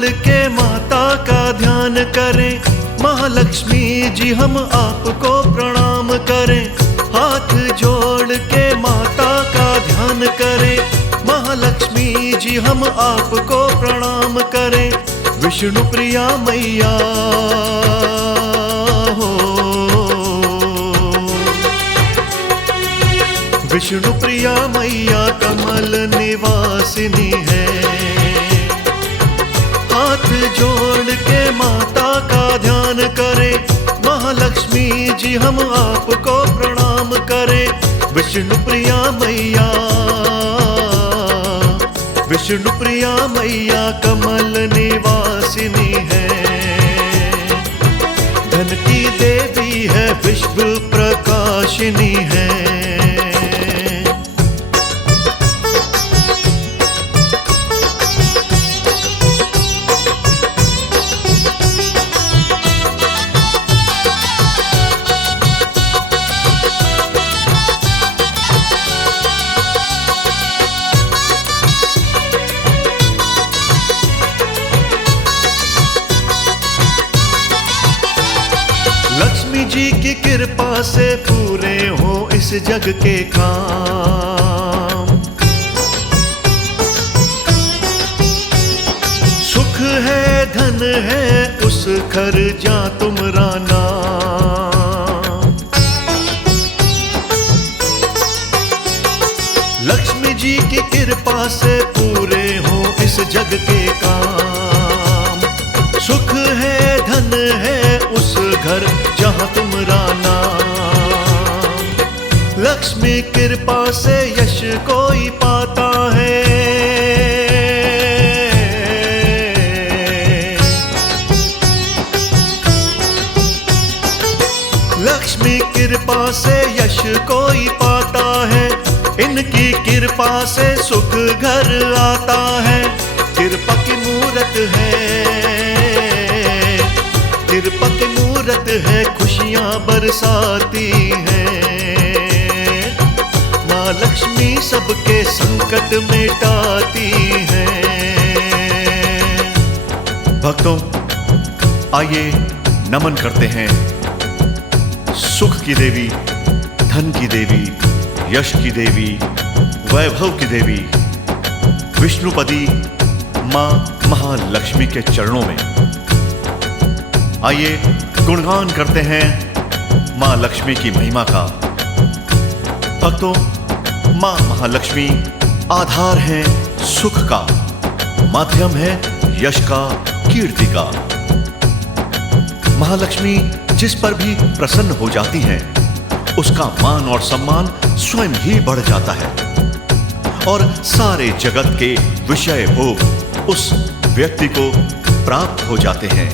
जोड़ के माता का ध्यान करें, महालक्ष्मी जी हम आपको प्रणाम करें। हाथ जोड़ के माता का ध्यान करें, महालक्ष्मी जी हम आपको प्रणाम करें। विष्णु प्रिया मैया हो, विष्णु प्रिया मैया कमल निवासिनी है। हाथ जोड़ के माता का ध्यान करें, महालक्ष्मी जी हम आपको प्रणाम करें। विष्णु प्रिया मैया, विष्णु प्रिया मैया कमल निवासिनी है। धन की देवी है, विश्व प्रकाशिनी है। लक्ष्मी जी की कृपा से पूरे हो इस जग के काम। सुख है धन है उस घर जा तुमरा नाम। लक्ष्मी जी की कृपा से पूरे हो इस जग के काम। सुख है धन है उस घर जहां तुमरा नाम। लक्ष्मी कृपा से यश कोई पाता है। लक्ष्मी कृपा से यश कोई पाता है। इनकी कृपा से सुख घर आता है। कृपा की मूरत है, कृपा की मूरत है, खुशियां बरसाती है। माँ लक्ष्मी सबके संकट मिटाती है। भक्तों, आइए नमन करते हैं सुख की देवी, धन की देवी, यश की देवी, वैभव की देवी, विष्णुपदी माँ महालक्ष्मी के चरणों में। आइए गुणगान करते हैं माँ लक्ष्मी की महिमा का। भक्तों, माँ महालक्ष्मी आधार है सुख का, माध्यम है यश का, कीर्ति का। महालक्ष्मी जिस पर भी प्रसन्न हो जाती हैं, उसका मान और सम्मान स्वयं ही बढ़ जाता है और सारे जगत के विषय भोग उस व्यक्ति को प्राप्त हो जाते हैं।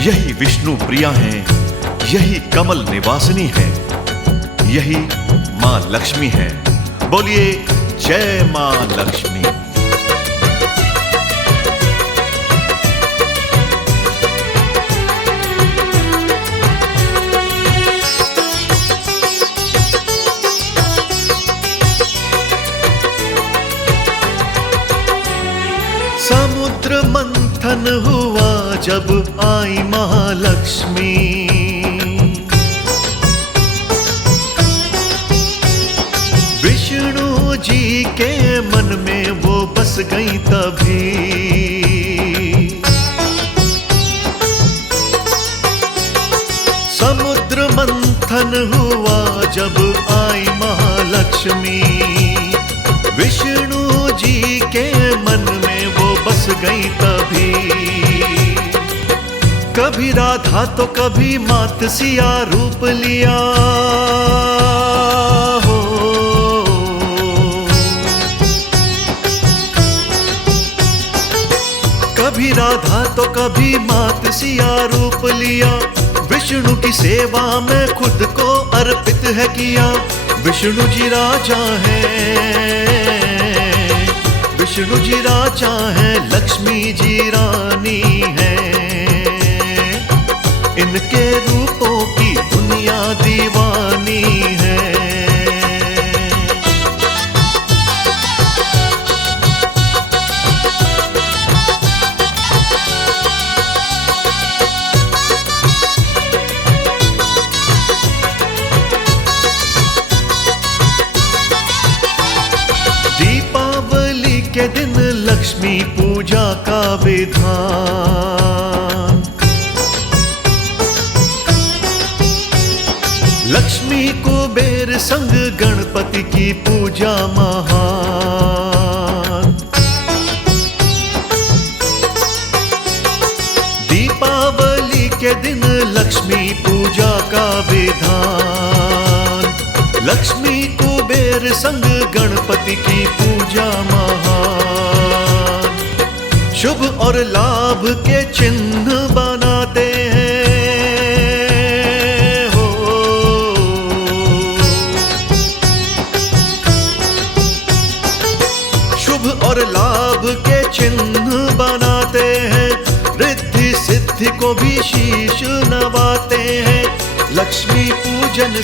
यही विष्णु प्रिया हैं, यही कमल निवासिनी है, यही मां लक्ष्मी है। बोलिए जय मां लक्ष्मी। समुद्र मंथन हुआ जब आई महालक्ष्मी। विष्णु जी के मन में वो बस गई तभी। समुद्र मंथन हुआ जब आई महालक्ष्मी। विष्णु जी के मन में वो बस गई तभी। कभी राधा तो कभी मात सिया रूप लिया हो। कभी राधा तो कभी मात सिया रूप लिया। विष्णु की सेवा में खुद को अर्पित है किया। विष्णु जी राजा हैं, विष्णु जी राजा हैं, लक्ष्मी जी रानी हैं। इनके रूपों की दुनिया दीवानी है। विधान। लक्ष्मी कुबेर संग गणपति की पूजा महान। दीपावली के दिन लक्ष्मी पूजा का विधान। लक्ष्मी कुबेर संग गणपति की पूजा महान। शुभ और लाभ के चिन्ह बनाते हैं हो। शुभ और लाभ के चिन्ह बनाते हैं। रिद्धि सिद्धि को भी शीश नवाते हैं। लक्ष्मी पूजन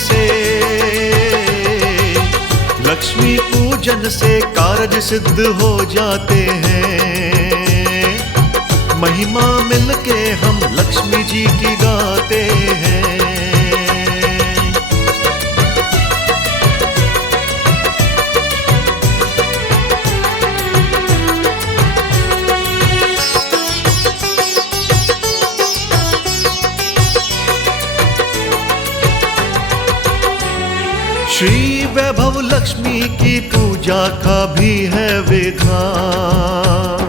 से कार्य सिद्ध हो जाते हैं। महिमा मिलके हम लक्ष्मी जी की गाते हैं। श्री वैभव लक्ष्मी की पूजा का भी है विधान।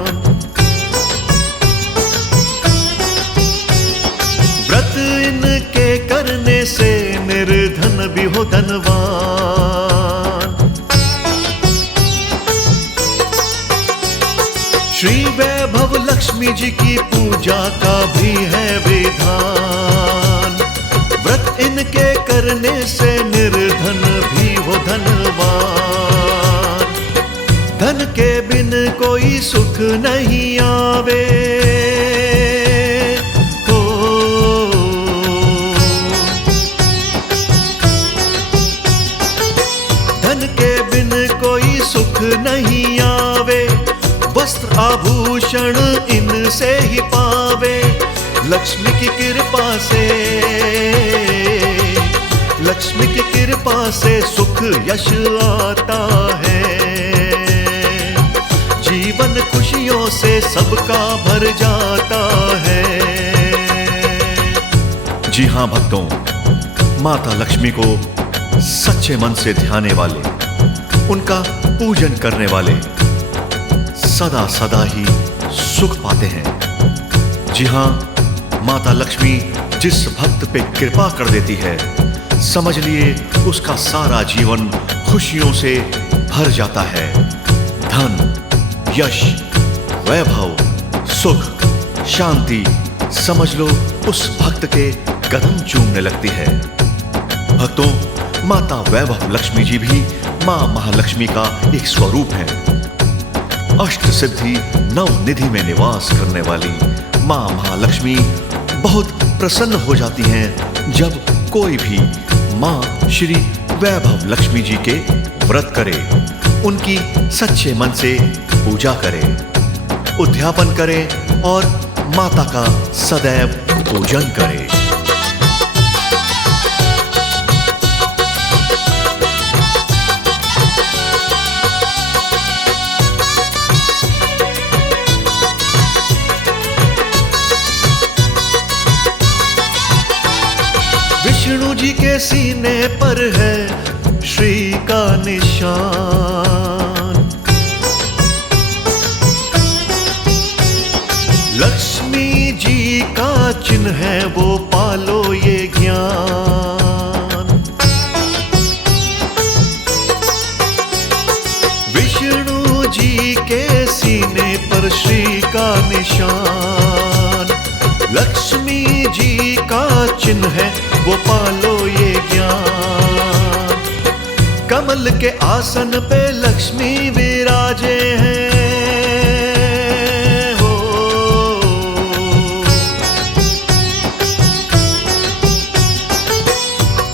व्रत इनके करने से निर्धन भी हो धनवान। श्री वैभव लक्ष्मी जी की पूजा का भी है विधान। व्रत इनके करने से निर्धन भी हो धनवान। धन के बिन कोई सुख नहीं आवे हो। धन के बिन कोई सुख नहीं आवे। वस्त्र आभूषण इनसे ही पावे। लक्ष्मी की कृपा से सुख यश आता है। जीवन खुशियों से सबका भर जाता है। जी हाँ भक्तों, माता लक्ष्मी को सच्चे मन से ध्याने वाले, उनका पूजन करने वाले सदा सदा ही सुख पाते हैं। जी हाँ, माता लक्ष्मी जिस भक्त पे कृपा कर देती है, समझ लिए उसका सारा जीवन खुशियों से भर जाता है। धन, यश, वैभव, सुख, शांति समझ लो उस भक्त के कदम चूमने लगती है। भक्तों, माता वैभव लक्ष्मी जी भी मां महालक्ष्मी का एक स्वरूप है। अष्ट सिद्धि नव निधि में निवास करने वाली मां महालक्ष्मी बहुत प्रसन्न हो जाती हैं जब कोई भी मां श्री वैभव लक्ष्मी जी के व्रत करे, उनकी सच्चे मन से पूजा करे, उद्यापन करे और माता का सदैव पूजन करे। विष्णु जी के सीने पर है श्री का निशान। लक्ष्मी जी का चिन्ह है वो पालो ये ज्ञान। विष्णु जी के सीने पर श्री का निशान। लक्ष्मी जी का चिन्ह है वो पालो ये ज्ञान। कमल के आसन पे लक्ष्मी विराजे हैं हो।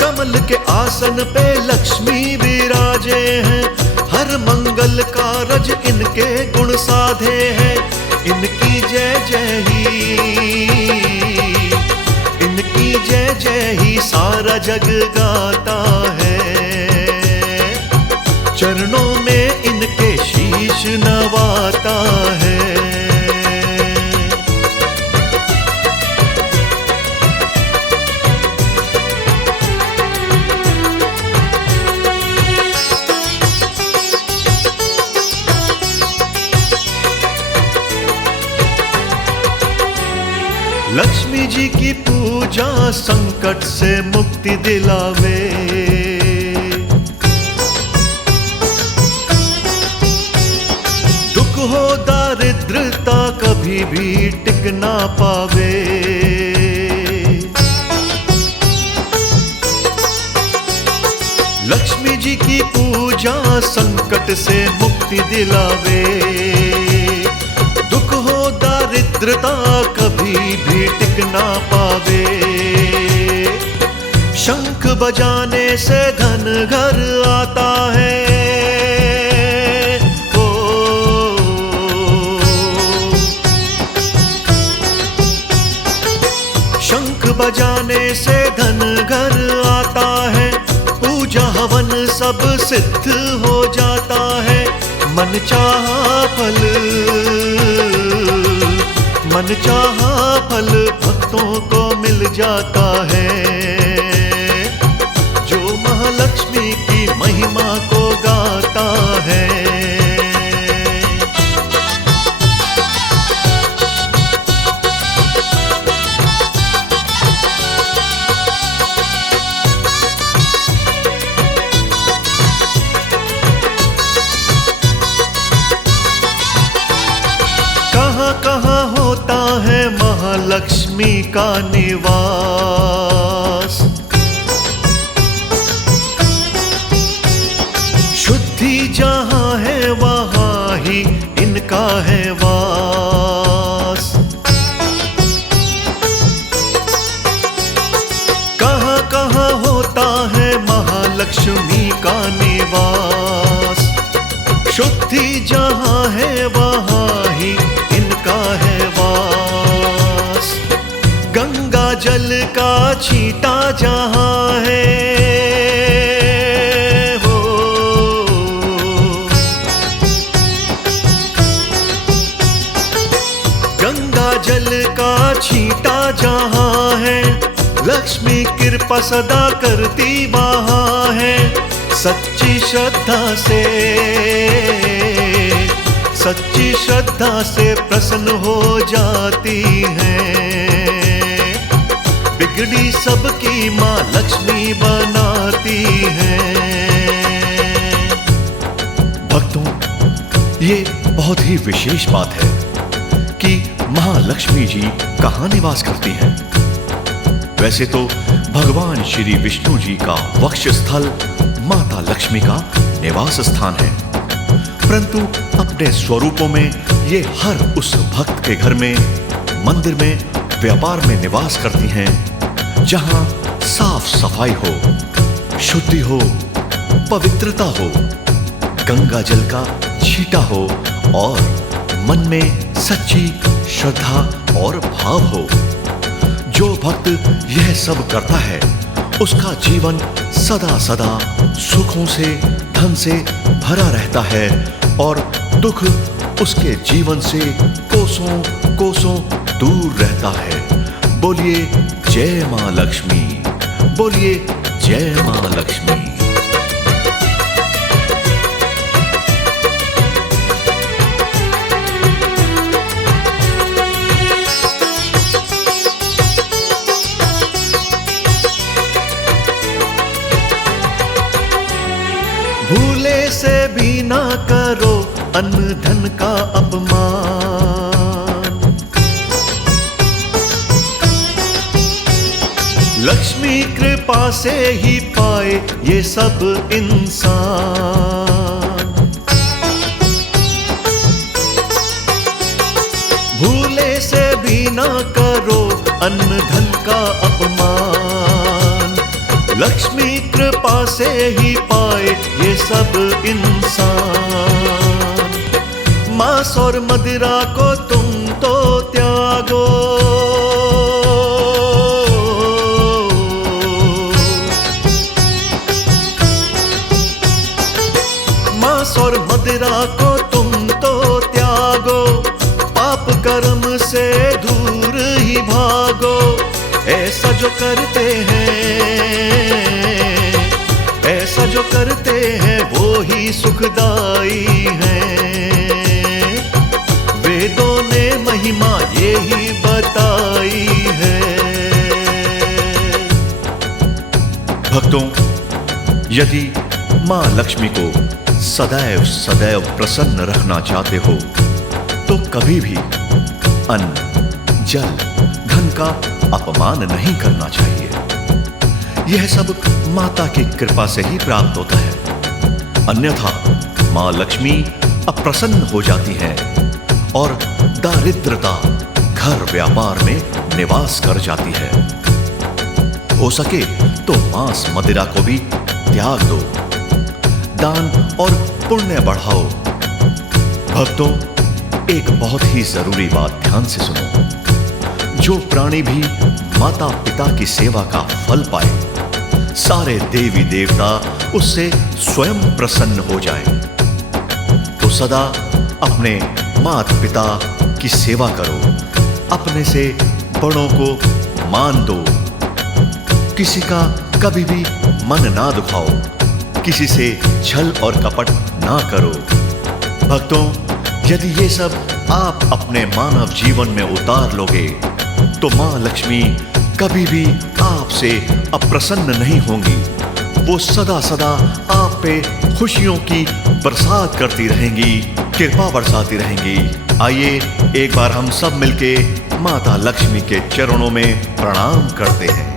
कमल के आसन पे लक्ष्मी विराजे हैं। हर मंगल कारज इनके गुण साधे हैं। इनकी जय जय ही, इनकी जय जय ही सारा जग गाता है। चरणों में इनके शीश नवाता है। लक्ष्मी जी की पूजा संकट से मुक्ति दिलावे। दुख हो दारिद्रता कभी भी टिक ना पावे। लक्ष्मी जी की पूजा संकट से मुक्ति दिलावे। दुख हो दारिद्रता कभी भी टिक ना पावे। शंख बजाने से धन घर आता है। ओ, शंख बजाने से धन घर आता है। पूजा हवन सब सिद्ध हो जाता है। मन चाहा फल भक्तों को मिल जाता है। जो महालक्ष्मी की महिमा को गाता है। कहाँ होता है महालक्ष्मी का निवास। शुद्धि जहाँ है वहाँ ही इनका है वास। कहाँ होता है महालक्ष्मी का निवास। शुद्धि जहाँ है वहाँ ही इनका है वास। गंगा जल का छींटा जहाँ है हो। गंगा जल का छींटा जहाँ है। लक्ष्मी कृपा सदा करती वहाँ है। सच्ची श्रद्धा से प्रसन्न हो जाती हैं। बिगड़ी सबकी माँ लक्ष्मी बनाती हैं। भक्तों, ये बहुत ही विशेष बात है कि महालक्ष्मी जी कहाँ निवास करती हैं। वैसे तो भगवान श्री विष्णु जी का वक्ष स्थल माता लक्ष्मी का निवास स्थान है, परंतु अपने स्वरूपों में ये हर उस भक्त के घर में, मंदिर में, व्यापार में निवास करती हैं जहां साफ सफाई हो, शुद्धि हो, पवित्रता हो, गंगा जल का छींटा हो और मन में सच्ची श्रद्धा और भाव हो। जो भक्त यह सब करता है उसका जीवन सदा सदा सुखों से, धन से भरा रहता है और दुख उसके जीवन से कोसों कोसों दूर रहता है। बोलिए जय मां लक्ष्मी, बोलिए जय मां लक्ष्मी। भूले से भी ना करो अन्न धन का अपमान। लक्ष्मी कृपा से ही पाए ये सब इंसान। भूले से भी ना करो अन्न धन का अपमान। लक्ष्मी कृपा से ही पाए ये सब इंसान। मांस और मदिरा को तुम तो त्यागो। मांस और मदिरा को तुम तो त्यागो। पाप कर्म से दूर ही भागो। ऐसा जो करते हैं वो ही सुखदाई हैं। वेदों ने महिमा ये ही बताई यदि मां लक्ष्मी को सदैव सदैव प्रसन्न रखना चाहते हो तो कभी भी अन्न, जल, धन का अपमान नहीं करना चाहिए। यह सब माता की कृपा से ही प्राप्त होता है। अन्यथा मां लक्ष्मी अप्रसन्न हो जाती हैं और दारिद्रता घर व्यापार में निवास कर जाती है। हो सके तो मांस मदिरा को भी त्याग दो। दान और पुण्य बढ़ाओ। भक्तों, एक बहुत ही जरूरी बात ध्यान से सुनो। जो प्राणी भी माता पिता की सेवा का फल पाए, सारे देवी देवता उससे स्वयं प्रसन्न हो जाएं। तो सदा अपने माता पिता की सेवा करो। अपने से बड़ों को मान दो। किसी का कभी भी मन ना दुखाओ। किसी से छल और कपट ना करो। भक्तों, यदि ये सब आप अपने मानव जीवन में उतार लोगे तो मां लक्ष्मी कभी भी आपसे अप्रसन्न नहीं होंगी। वो सदा सदा आप पे खुशियों की बरसात करती रहेंगी, कृपा बरसाती रहेंगी। आइए एक बार हम सब मिलके माता लक्ष्मी के चरणों में प्रणाम करते हैं।